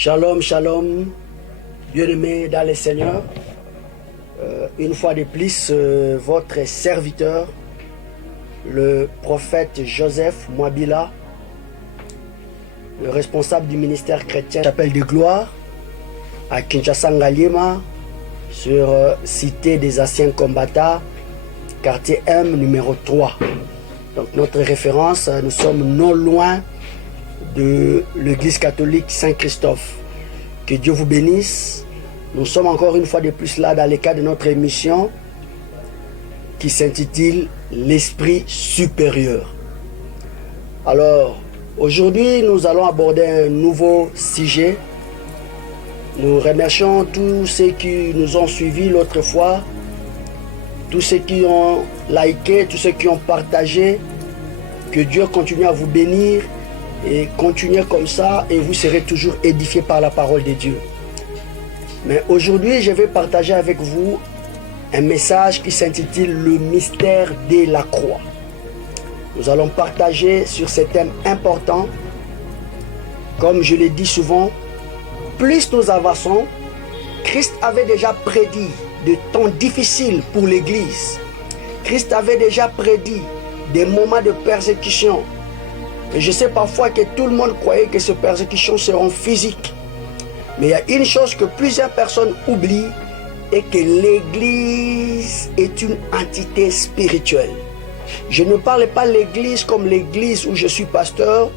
Shalom, shalom, bien-aimés dans le Seigneur. Une fois de plus, votre serviteur, le prophète Joseph Mwabila, le responsable du ministère chrétien Chapelle de Gloire, à Kinshasa Ngaliema, sur Cité des Anciens Combattants, quartier M, numéro 3. Donc notre référence, nous sommes non loin de l'église catholique Saint-Christophe. Que Dieu vous bénisse. Nous sommes encore une fois de plus là dans le cadre de notre émission qui s'intitule L'Esprit supérieur. Alors, aujourd'hui, nous allons aborder un nouveau sujet. Nous remercions tous ceux qui nous ont suivis l'autre fois, tous ceux qui ont liké, tous ceux qui ont partagé. Que Dieu continue à vous bénir et continuez comme ça et vous serez toujours édifiés par la parole de Dieu. Mais aujourd'hui, je vais partager avec vous un message qui s'intitule Le mystère de la croix. Nous allons partager sur ce thème important. Comme je le dis souvent, plus nous avançons, Christ avait déjà prédit de temps difficiles pour l'Église. Christ avait déjà prédit des moments de persécution. Et je sais parfois que tout le monde croyait que ces persécutions seront physiques. Mais il y a une chose que plusieurs personnes oublient, et que l'Église est une entité spirituelle. Je ne parle pas de l'Église comme l'Église où je suis pasteur,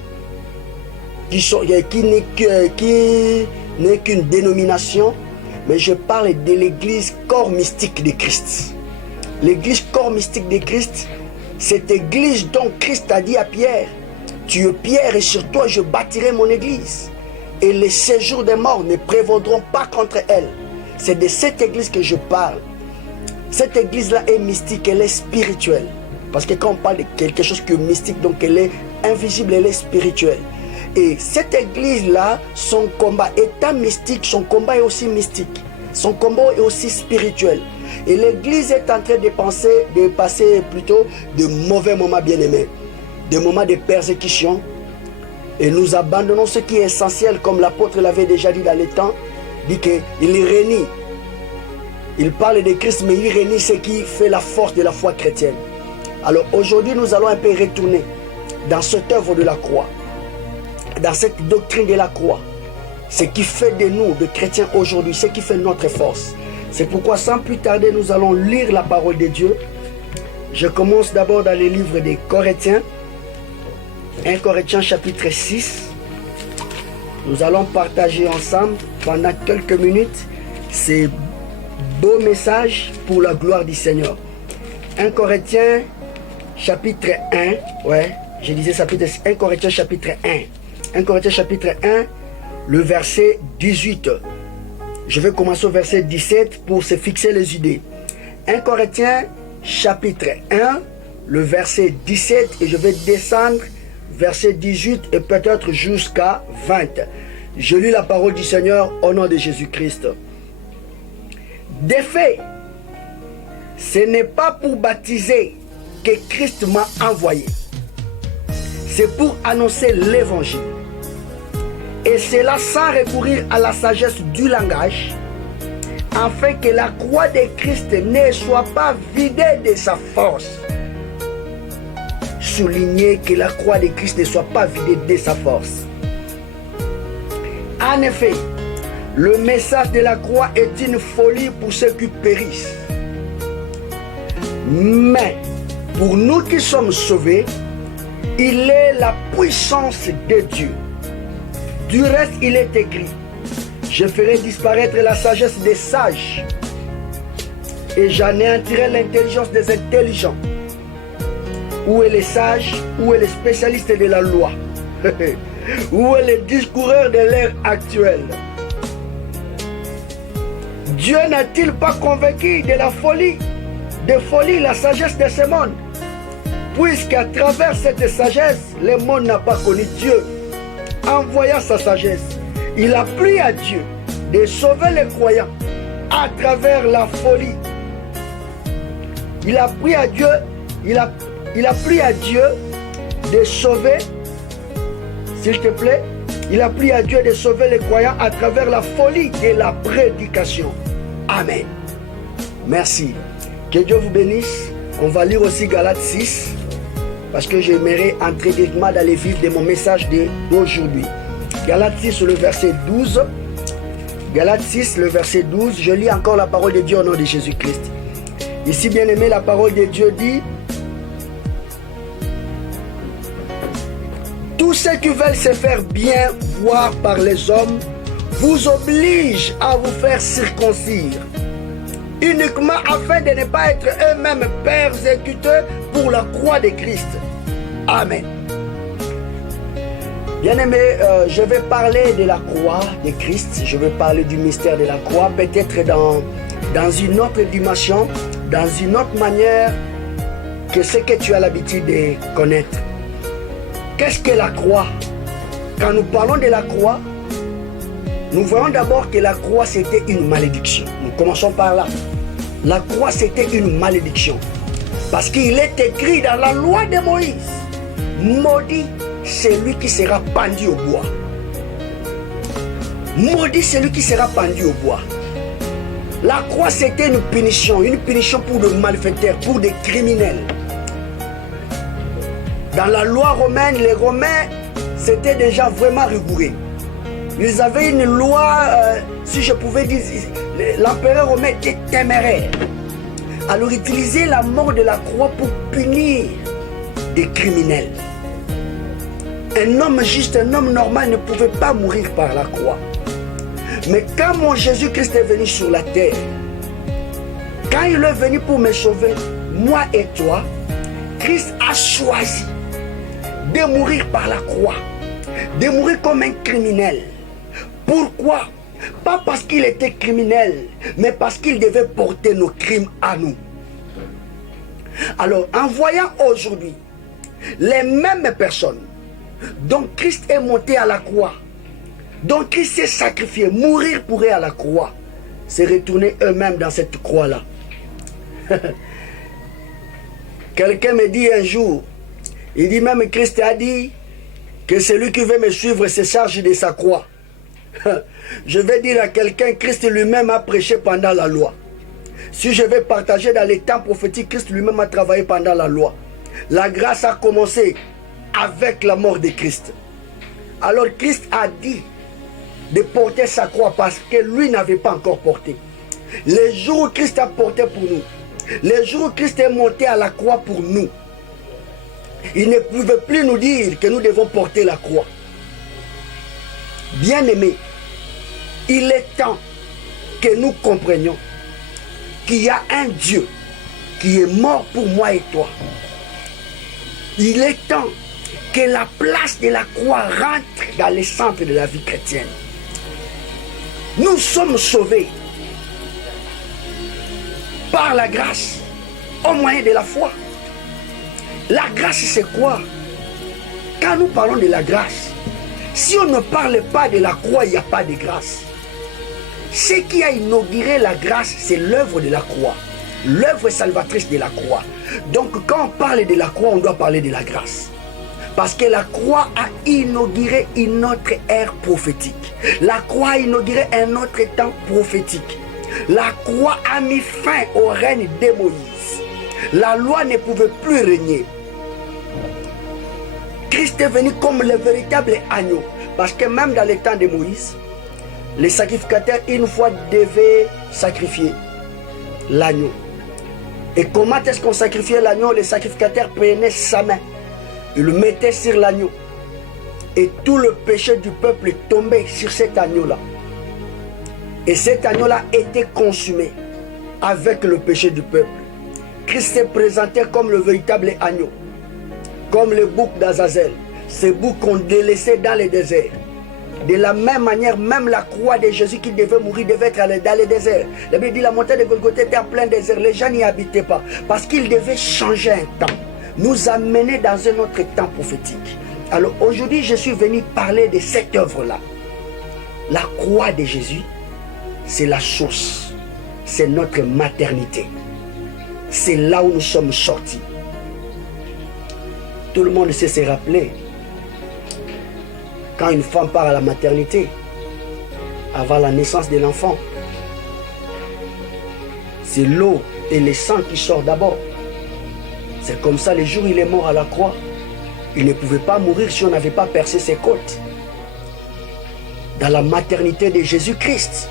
qui n'est qu'une dénomination, mais je parle de l'Église corps mystique de Christ. L'Église corps mystique de Christ, cette Église dont Christ a dit à Pierre, tu es Pierre et sur toi je bâtirai mon église. Et les séjours des morts ne prévaudront pas contre elle. C'est de cette église que je parle. Cette église-là est mystique, elle est spirituelle. Parce que quand on parle de quelque chose qui est mystique, donc elle est invisible, elle est spirituelle. Et cette église-là, son combat étant mystique, son combat est aussi mystique. Son combat est aussi spirituel. Et l'église est en train de passer plutôt de mauvais moments bien-aimés. Des moments de persécution, et nous abandonnons ce qui est essentiel, comme l'apôtre l'avait déjà dit dans le temps, dit qu'il renie. Il parle de Christ, mais il renie ce qui fait la force de la foi chrétienne. Alors aujourd'hui, nous allons un peu retourner dans cette œuvre de la croix, dans cette doctrine de la croix, ce qui fait de nous, de chrétiens aujourd'hui, ce qui fait notre force. C'est pourquoi sans plus tarder, nous allons lire la parole de Dieu. Je commence d'abord dans les livres des Corinthiens. 1 Corinthiens chapitre 6. Nous allons partager ensemble pendant quelques minutes ces beaux messages pour la gloire du Seigneur. 1 Corinthiens chapitre 1. Ouais, je disais chapitre 1 Corinthiens chapitre 1. 1 Corinthiens chapitre 1, le verset 18. Je vais commencer au verset 17 pour se fixer les idées. 1 Corinthiens chapitre 1, le verset 17, et je vais descendre verset 18 et peut-être jusqu'à 20. Je lis la parole du Seigneur au nom de Jésus-Christ. De fait, ce n'est pas pour baptiser que Christ m'a envoyé. C'est pour annoncer l'évangile. Et cela sans recourir à la sagesse du langage, afin que la croix de Christ ne soit pas vidée de sa force. Souligner que la croix de Christ ne soit pas vidée de sa force. En effet, le message de la croix est une folie pour ceux qui périssent. Mais pour nous qui sommes sauvés, il est la puissance de Dieu. Du reste, il est écrit, je ferai disparaître la sagesse des sages et j'anéantirai l'intelligence des intelligents. Où est les sages? Où est les spécialistes de la loi? Où est les discoureurs de l'ère actuelle? Dieu n'a-t-il pas convaincu de la folie la sagesse de ce monde? Puisqu'à travers cette sagesse, le monde n'a pas connu Dieu. En voyant sa sagesse, il a plu à Dieu de sauver les croyants à travers la folie. Il a plu à Dieu, il a plu à Dieu de sauver, s'il te plaît, Il a plu à Dieu de sauver les croyants à travers la folie de la prédication. Amen. Merci. Que Dieu vous bénisse. On va lire aussi Galates 6, parce que j'aimerais entrer directement dans les vifs de mon message d'aujourd'hui. Galates 6, le verset 12. Galates 6, le verset 12. Je lis encore la parole de Dieu au nom de Jésus-Christ. Ici, bien aimé, la parole de Dieu dit: tous ceux qui veulent se faire bien voir par les hommes vous obligent à vous faire circoncire, uniquement afin de ne pas être eux-mêmes persécutés pour la croix de Christ. Amen. Bien-aimé, je vais parler de la croix de Christ, je vais parler du mystère de la croix, peut-être dans une autre dimension, dans une autre manière que ce que tu as l'habitude de connaître. Qu'est-ce que la croix? Quand nous parlons de la croix, nous voyons d'abord que la croix c'était une malédiction. Nous commençons par là. La croix c'était une malédiction. Parce qu'il est écrit dans la loi de Moïse: maudit celui qui sera pendu au bois. Maudit celui qui sera pendu au bois. La croix c'était une punition pour des malfaiteurs, pour des criminels. Dans la loi romaine, les Romains, c'était déjà vraiment rigoureux. Ils avaient une loi, si je pouvais dire, l'empereur romain était téméraire. Alors, utiliser la mort de la croix pour punir des criminels. Un homme juste, un homme normal ne pouvait pas mourir par la croix. Mais quand mon Jésus-Christ est venu sur la terre, quand il est venu pour me sauver, moi et toi, Christ a choisi de mourir par la croix, de mourir comme un criminel. Pourquoi? Pas parce qu'il était criminel, mais parce qu'il devait porter nos crimes à nous. Alors, en voyant aujourd'hui les mêmes personnes dont Christ est monté à la croix, dont Christ s'est sacrifié, mourir pour eux à la croix, se retourner eux-mêmes dans cette croix-là. Quelqu'un me dit un jour, il dit même Christ a dit que celui qui veut me suivre se charge de sa croix. Je vais dire à quelqu'un, Christ lui-même a prêché pendant la loi. Si je vais partager dans les temps prophétiques, Christ lui-même a travaillé pendant la loi. La grâce a commencé avec la mort de Christ. Alors Christ a dit de porter sa croix parce que lui n'avait pas encore porté. Les jours où Christ a porté pour nous, les jours où Christ est monté à la croix pour nous, il ne pouvait plus nous dire que nous devons porter la croix. Bien-aimés, il est temps que nous comprenions qu'il y a un Dieu qui est mort pour moi et toi. Il est temps que la place de la croix rentre dans le centre de la vie chrétienne. Nous sommes sauvés par la grâce au moyen de la foi. La grâce, c'est quoi? Quand nous parlons de la grâce, si on ne parle pas de la croix, il n'y a pas de grâce. Ce qui a inauguré la grâce, c'est l'œuvre de la croix, l'œuvre salvatrice de la croix. Donc quand on parle de la croix, on doit parler de la grâce. Parce que la croix a inauguré une autre ère prophétique. La croix a inauguré un autre temps prophétique. La croix a mis fin au règne de Moïse. La loi ne pouvait plus régner. Christ est venu comme le véritable agneau. Parce que même dans les temps de Moïse, les sacrificateurs une fois devaient sacrifier l'agneau. Et comment est-ce qu'on sacrifiait l'agneau? Les sacrificateurs prenaient sa main, ils le mettaient sur l'agneau. Et tout le péché du peuple tombait sur cet agneau-là. Et cet agneau-là était consumé avec le péché du peuple. Christ s'est présenté comme le véritable agneau. Comme le bouc d'Azazel. Ces boucs qu'on délaissait dans le désert. De la même manière, même la croix de Jésus qui devait mourir devait être dans le désert. La Bible dit la montagne de Golgotha était en plein désert. Les gens n'y habitaient pas. Parce qu'il devait changer un temps. Nous amener dans un autre temps prophétique. Alors aujourd'hui, je suis venu parler de cette œuvre-là. La croix de Jésus, c'est la source. C'est notre maternité. C'est là où nous sommes sortis. Tout le monde sait se rappeler. Quand une femme part à la maternité, avant la naissance de l'enfant, c'est l'eau et le sang qui sortent d'abord. C'est comme ça, le jour où il est mort à la croix, il ne pouvait pas mourir si on n'avait pas percé ses côtes. Dans la maternité de Jésus-Christ,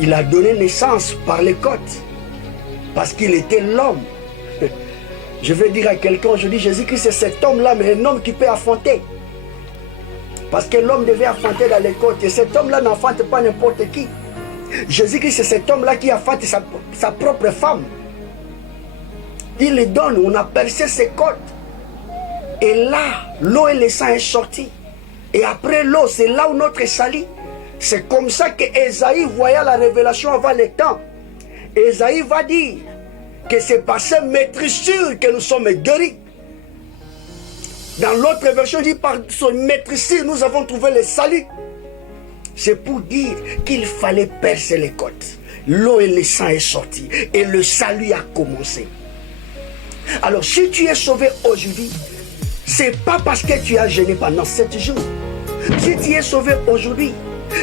il a donné naissance par les côtes, parce qu'il était l'homme. Je vais dire à quelqu'un aujourd'hui, Jésus-Christ c'est cet homme-là, mais un homme qui peut affronter. Parce que l'homme devait affronter dans les côtes, et cet homme-là n'affronte pas n'importe qui. Jésus-Christ c'est cet homme-là qui affronte sa propre femme. Il le donne, on a percé ses côtes. Et là, l'eau et le sang est sorti. Et après l'eau, c'est là où notre salut. C'est comme ça que Ésaïe voyait la révélation avant le temps. Ésaïe va dire que c'est par cette maîtrisure que nous sommes guéris. Dans l'autre version, il dit par son maîtrisure, nous avons trouvé le salut. C'est pour dire qu'il fallait percer les côtes. L'eau et le sang est sorti. Et le salut a commencé. Alors, si tu es sauvé aujourd'hui, c'est pas parce que tu as jeûné pendant 7 jours. Si tu es sauvé aujourd'hui,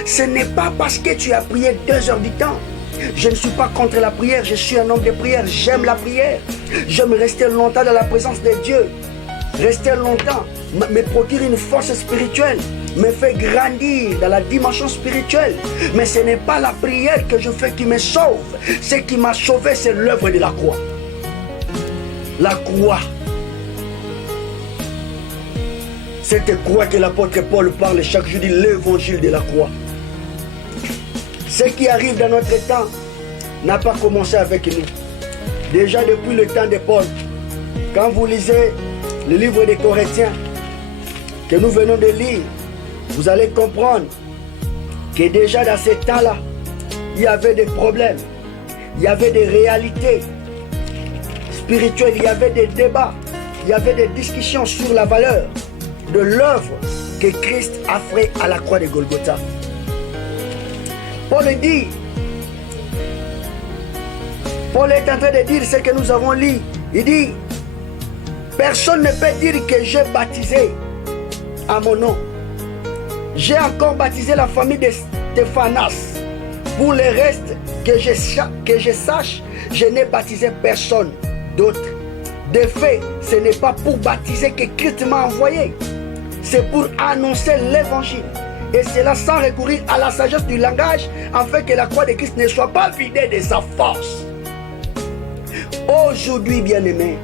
ce n'est pas parce que tu as prié 2 heures du temps. Je ne suis pas contre la prière, je suis un homme de prière, j'aime la prière. J'aime rester longtemps dans la présence de Dieu. Rester longtemps me procure une force spirituelle, me fait grandir dans la dimension spirituelle. Mais ce n'est pas la prière que je fais qui me sauve. Ce qui m'a sauvé, c'est l'œuvre de la croix. La croix. Cette croix que l'apôtre Paul parle chaque jour, dit l'évangile de la croix. Ce qui arrive dans notre temps n'a pas commencé avec nous. Déjà depuis le temps de Paul, quand vous lisez le livre des Corinthiens que nous venons de lire, vous allez comprendre que déjà dans ces temps-là, il y avait des problèmes, il y avait des réalités spirituelles, il y avait des débats, il y avait des discussions sur la valeur de l'œuvre que Christ a fait à la croix de Golgotha. Paul dit, Paul est en train de dire ce que nous avons lu. Il dit, personne ne peut dire que j'ai baptisé à mon nom. J'ai encore baptisé la famille de Stéphanas. Pour le reste, que je sache, je n'ai baptisé personne d'autre. De fait, ce n'est pas pour baptiser que Christ m'a envoyé. C'est pour annoncer l'évangile. Et cela sans recourir à la sagesse du langage, afin que la croix de Christ ne soit pas vidée de sa force. Aujourd'hui, bien-aimés,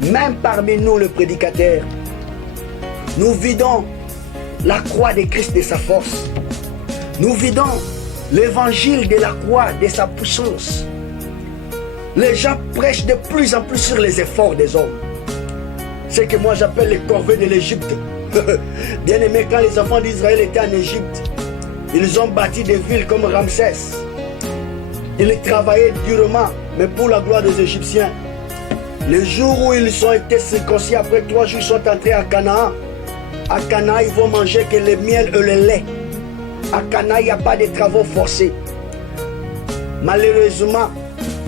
même parmi nous, le prédicateur, nous vidons la croix de Christ de sa force. Nous vidons l'évangile de la croix de sa puissance. Les gens prêchent de plus en plus sur les efforts des hommes. C'est que moi j'appelle les corvées de l'Égypte. Bien aimé, quand les enfants d'Israël étaient en Égypte, ils ont bâti des villes comme Ramsès. Ils travaillaient durement, mais pour la gloire des Égyptiens. Le jour où ils ont été circoncis, après 3 jours, ils sont entrés à Canaan. À Canaan, ils vont manger que le miel et le lait. À Canaan, il n'y a pas de travaux forcés. Malheureusement,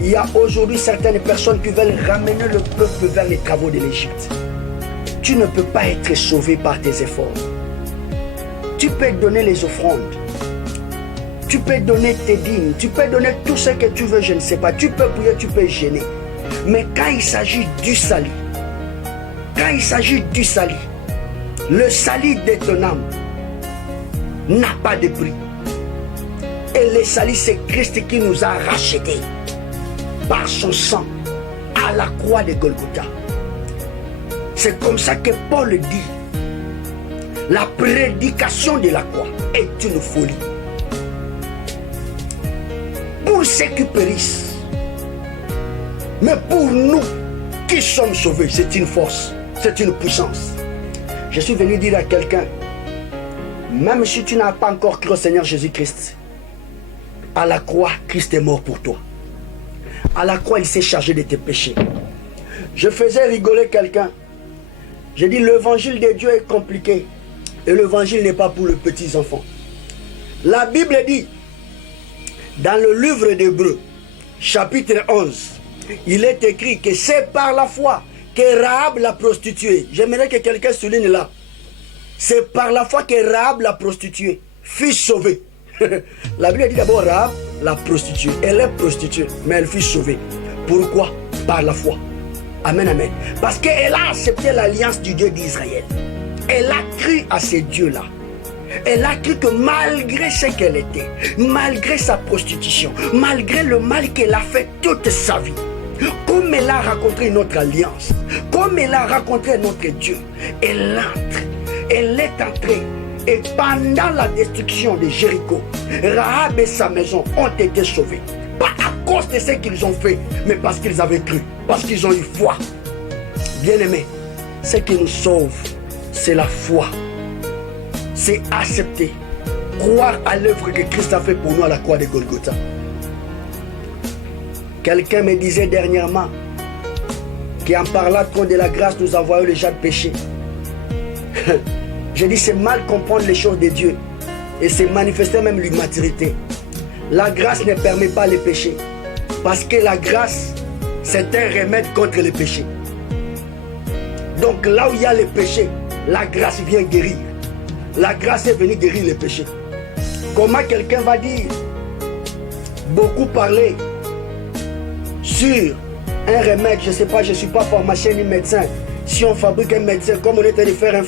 il y a aujourd'hui certaines personnes qui veulent ramener le peuple vers les travaux de l'Égypte. Tu ne peux pas être sauvé par tes efforts. Tu peux donner les offrandes. Tu peux donner tes dîmes. Tu peux donner tout ce que tu veux, je ne sais pas. Tu peux prier, tu peux gêner. Mais quand il s'agit du salut, le salut de ton âme n'a pas de prix. Et le salut, c'est Christ qui nous a rachetés par son sang à la croix de Golgotha. C'est comme ça que Paul dit, la prédication de la croix est une folie. Pour ceux qui périssent, mais pour nous qui sommes sauvés, c'est une force, c'est une puissance. Je suis venu dire à quelqu'un, même si tu n'as pas encore cru au Seigneur Jésus-Christ, à la croix, Christ est mort pour toi. À la croix, il s'est chargé de tes péchés. Je faisais rigoler quelqu'un. J'ai dit, l'évangile de Dieu est compliqué. Et l'évangile n'est pas pour les petits enfants. La Bible dit, dans le livre d'Hébreux, chapitre 11, il est écrit que c'est par la foi que Rahab la prostituée. J'aimerais que quelqu'un souligne là. C'est par la foi que Rahab, la prostituée, fut sauvée. La Bible dit d'abord Rahab, la prostituée. Elle est prostituée, mais elle fut sauvée. Pourquoi? Par la foi. Amen, amen. Parce qu'elle a accepté l'alliance du Dieu d'Israël. Elle a cru à ce Dieu-là. Elle a cru que malgré ce qu'elle était, malgré sa prostitution, malgré le mal qu'elle a fait toute sa vie, comme elle a rencontré notre alliance, comme elle a rencontré notre Dieu, elle entre, elle est entrée. Et pendant la destruction de Jéricho, Rahab et sa maison ont été sauvés. Pas à cause de ce qu'ils ont fait, mais parce qu'ils avaient cru, parce qu'ils ont eu foi. Bien-aimés, ce qui nous sauve, c'est la foi. C'est accepter, croire à l'œuvre que Christ a fait pour nous à la croix de Golgotha. Quelqu'un me disait dernièrement qu'en parlant trop de la grâce, nous envoyons les gens de péché. Je dis, c'est mal comprendre les choses de Dieu et c'est manifester même l'immaturité. La grâce ne permet pas les péchés parce que la grâce, c'est un remède contre les péchés. Donc là où il y a les péchés, la grâce vient guérir. La grâce est venue guérir les péchés. Comment quelqu'un va dire, beaucoup parler sur un remède, je ne sais pas, je ne suis pas pharmacien ni médecin. Si on fabrique un médecin, comme on est en train de faire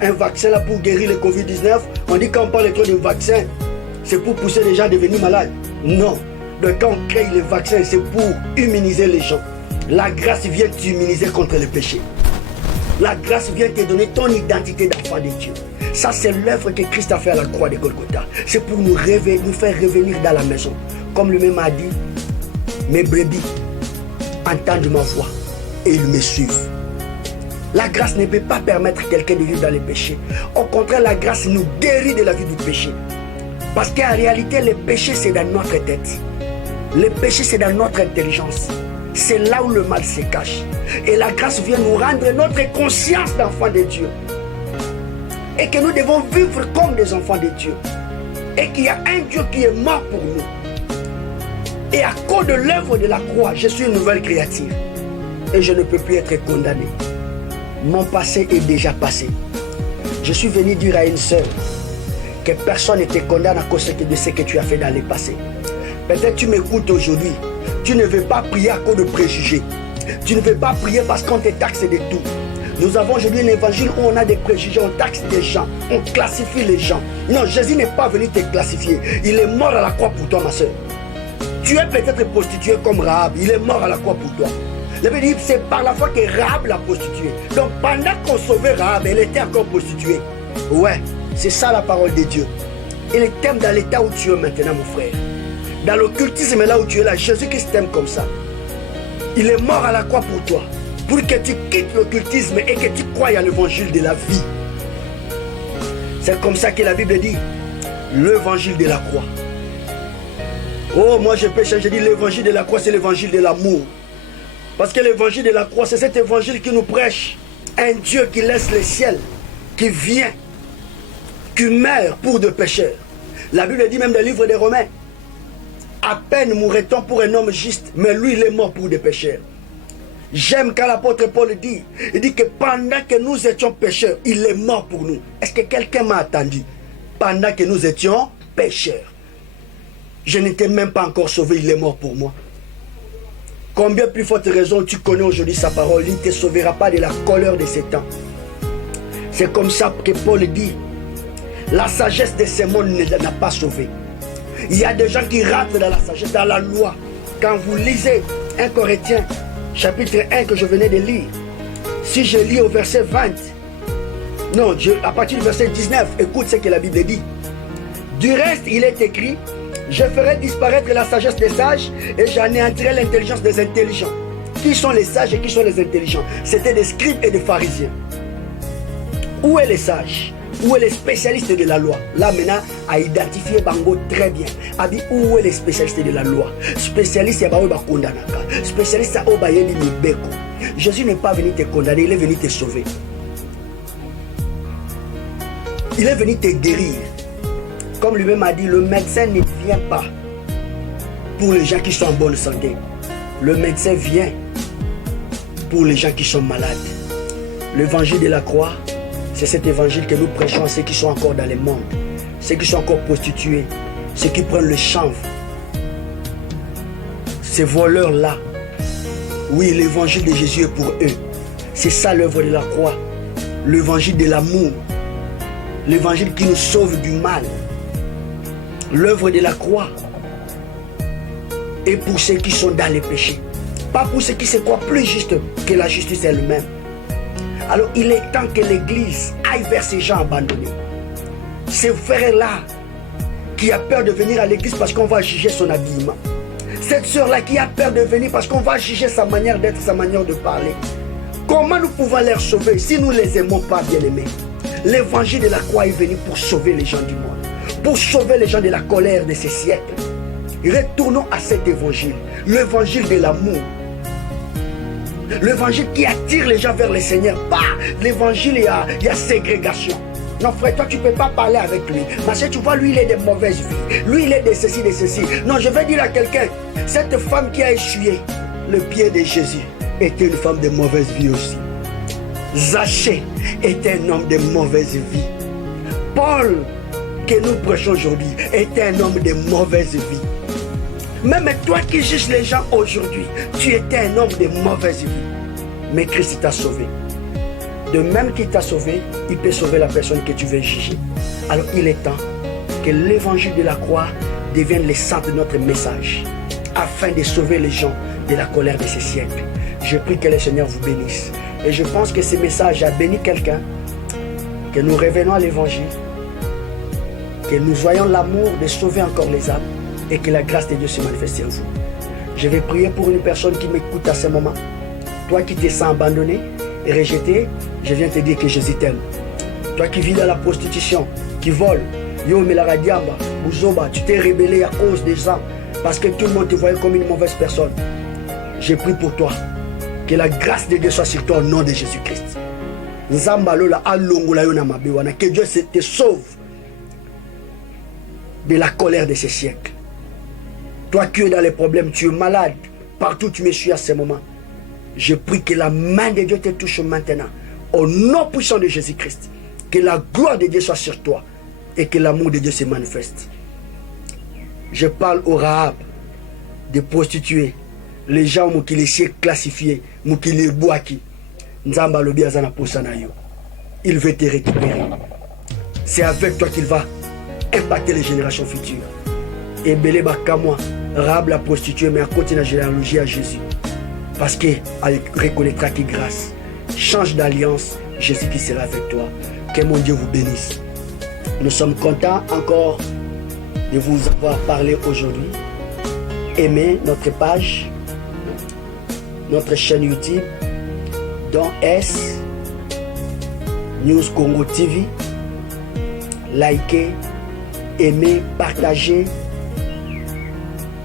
un vaccin là pour guérir le Covid-19, on dit quand on parle trop de vaccin, c'est pour pousser les gens à devenir malades. Non. Donc quand on crée le vaccin, c'est pour immuniser les gens. La grâce vient t'immuniser contre le péché. La grâce vient te donner ton identité d'enfant de Dieu. Ça, c'est l'œuvre que Christ a fait à la croix de Golgotha. C'est pour nous faire revenir dans la maison. Comme lui-même a dit, mes brebis entendent ma voix et ils me suivent. La grâce ne peut pas permettre quelqu'un de vivre dans le péché. Au contraire, la grâce nous guérit de la vie du péché. Parce qu'en réalité, le péché, c'est dans notre tête. Le péché, c'est dans notre intelligence. C'est là où le mal se cache. Et la grâce vient nous rendre notre conscience d'enfants de Dieu. Et que nous devons vivre comme des enfants de Dieu. Et qu'il y a un Dieu qui est mort pour nous. Et à cause de l'œuvre de la croix, je suis une nouvelle créature. Et je ne peux plus être condamné. Mon passé est déjà passé. Je suis venu dire à une sœur que personne ne te condamne à cause de ce que tu as fait dans le passé. Peut-être tu m'écoutes aujourd'hui. Tu ne veux pas prier à cause de préjugés. Tu ne veux pas prier parce qu'on te taxe de tout. Nous avons aujourd'hui un évangile où on a des préjugés, on taxe des gens, on classifie les gens. Non, Jésus n'est pas venu te classifier. Il est mort à la croix pour toi, ma soeur. Tu es peut-être prostituée comme Rahab. Il est mort à la croix pour toi. La Bible dit c'est par la foi que Rahab l'a prostituée. Donc pendant qu'on sauvait Rahab, elle était encore prostituée. Ouais, c'est ça la parole de Dieu. Il t'aime dans l'état où tu es maintenant, mon frère. Dans l'occultisme, là où tu es là, Jésus-Christ t'aime comme ça. Il est mort à la croix pour toi. Pour que tu quittes l'occultisme et que tu croies à l'évangile de la vie. C'est comme ça que la Bible dit. L'évangile de la croix. Oh, moi je péche, je dis l'évangile de la croix, c'est l'évangile de l'amour. Parce que l'évangile de la croix, c'est cet évangile qui nous prêche. Un Dieu qui laisse le ciel, qui vient, qui meurt pour des pécheurs. La Bible dit même dans le livre des Romains, à peine mourrait-on pour un homme juste, mais lui il est mort pour des pécheurs. J'aime quand l'apôtre Paul dit, il dit que pendant que nous étions pécheurs, il est mort pour nous. Est-ce que quelqu'un m'a attendu? Pendant que nous étions pécheurs. Je n'étais même pas encore sauvé, il est mort pour moi. Combien plus forte raison tu connais aujourd'hui sa parole, il ne te sauvera pas de la colère de ces temps. C'est comme ça que Paul dit, la sagesse de ce monde ne l'a pas sauvé. Il y a des gens qui rentrent dans la sagesse, dans la loi. Quand vous lisez 1 Corinthiens, chapitre 1 que je venais de lire, si je lis au verset 20, non, à partir du verset 19, écoute ce que la Bible dit. Du reste, il est écrit, je ferai disparaître la sagesse des sages et j'anéantirai l'intelligence des intelligents. Qui sont les sages et qui sont les intelligents? C'était des scribes et des pharisiens. Où est les sages? Où est les spécialistes de la loi? Là maintenant, a identifié Bango très bien. A dit où est les spécialistes de la loi? Spécialiste, spécialiste à Obayedi Mibeko. Jésus n'est pas venu te condamner, il est venu te sauver. Il est venu te guérir. Comme lui-même a dit, le médecin ne vient pas pour les gens qui sont en bonne santé. Le médecin vient pour les gens qui sont malades. L'évangile de la croix C'est cet évangile que nous prêchons à ceux qui sont encore dans les mondes, ceux qui sont encore prostitués, ceux qui prennent le chanvre. Ces voleurs-là, oui, l'évangile de Jésus est pour eux. C'est ça l'œuvre de la croix. L'évangile de l'amour. L'évangile qui nous sauve du mal. L'œuvre de la croix est pour ceux qui sont dans les péchés. Pas pour ceux qui se croient plus justes que la justice elle-même. Alors il est temps que l'Église aille vers ces gens abandonnés. Ces frères-là qui a peur de venir à l'Église parce qu'on va juger son habillement. Cette sœur-là qui a peur de venir parce qu'on va juger sa manière d'être, sa manière de parler. Comment nous pouvons les sauver si nous ne les aimons pas, bien-aimés? L'évangile de la croix est venu pour sauver les gens du monde, pour sauver les gens de la colère de ces siècles. Retournons à cet évangile, l'évangile de l'amour. L'évangile qui attire les gens vers le Seigneur. Pas l'évangile, il y a ségrégation. Non frère, toi tu ne peux pas parler avec lui. Parce que tu vois, lui il est de mauvaise vie. Lui il est de ceci, de ceci. Non, je vais dire à quelqu'un, cette femme qui a essuyé le pied de Jésus était une femme de mauvaise vie aussi. Zachée était un homme de mauvaise vie. Paul, que nous prêchons aujourd'hui, était un homme de mauvaise vie. Même toi qui juges les gens aujourd'hui, tu étais un homme de mauvaise vie. Mais Christ t'a sauvé. De même qu'il t'a sauvé, il peut sauver la personne que tu veux juger. Alors il est temps que l'évangile de la croix devienne le centre de notre message, afin de sauver les gens de la colère de ces siècles. Je prie que le Seigneur vous bénisse. Et je pense que ce message a béni quelqu'un, que nous revenons à l'évangile, que nous voyons l'amour de sauver encore les âmes et que la grâce de Dieu se manifeste en vous. Je vais prier pour une personne qui m'écoute à ce moment. Toi qui te sens abandonné et rejeté, je viens te dire que Jésus t'aime. Toi qui vis dans la prostitution, qui vole, yo melaradiamba, bouzoba, tu t'es rébellé à cause des gens parce que tout le monde te voyait comme une mauvaise personne. Je prie pour toi. Que la grâce de Dieu soit sur toi au nom de Jésus-Christ. Que Dieu te sauve de la colère de ces siècles. Toi qui es dans les problèmes, tu es malade, partout tu me suis à ce moment. Je prie que la main de Dieu te touche maintenant. Au nom puissant de Jésus-Christ. Que la gloire de Dieu soit sur toi et que l'amour de Dieu se manifeste. Je parle au Rahab, des prostituées. Les gens qui les siècles classifiés, qui les boaki, il veut te récupérer. C'est avec toi qu'il va impacter les générations futures. Et Belé Bakamwa, Rahab la prostituée, mais à côté de la généalogie à Jésus. Parce qu'elle reconnaîtra qu'il grâce. Change d'alliance, Jésus qui sera avec toi. Que mon Dieu vous bénisse. Nous sommes contents encore de vous avoir parlé aujourd'hui. Aimez notre page, notre chaîne YouTube, dans S News Congo TV. Likez, aimez, partagez,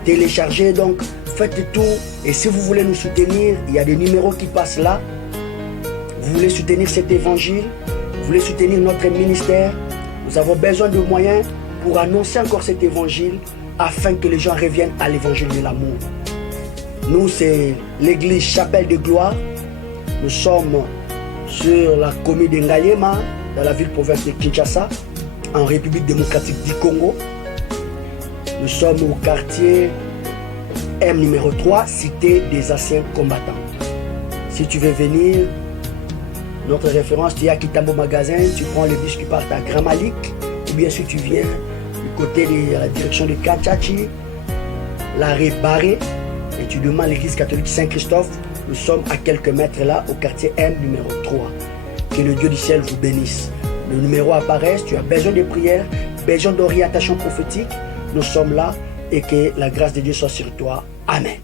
téléchargez. Donc faites tout. Et si vous voulez nous soutenir, il y a des numéros qui passent là. Vous voulez soutenir cet évangile, vous voulez soutenir notre ministère, nous avons besoin de moyens pour annoncer encore cet évangile afin que les gens reviennent à l'évangile de l'amour. Nous, c'est l'église Chapelle de Gloire. Nous sommes sur la commune de Ngayema, dans la ville-province de Kinshasa, en République démocratique du Congo. Nous sommes au quartier M numéro 3, cité des anciens combattants. Si tu veux venir, notre référence, tu es à Kitambo Magasin, tu prends le bus qui part à Grand Malik, ou bien si tu viens du côté de la direction de Kachachi, l'arrêt Barré, et tu demandes l'église catholique Saint-Christophe. Nous sommes à quelques mètres là, au quartier M numéro 3. Que le Dieu du ciel vous bénisse. Le numéro apparaît, tu as besoin de prières, besoin d'orientation prophétique. Nous sommes là et que la grâce de Dieu soit sur toi. Amen.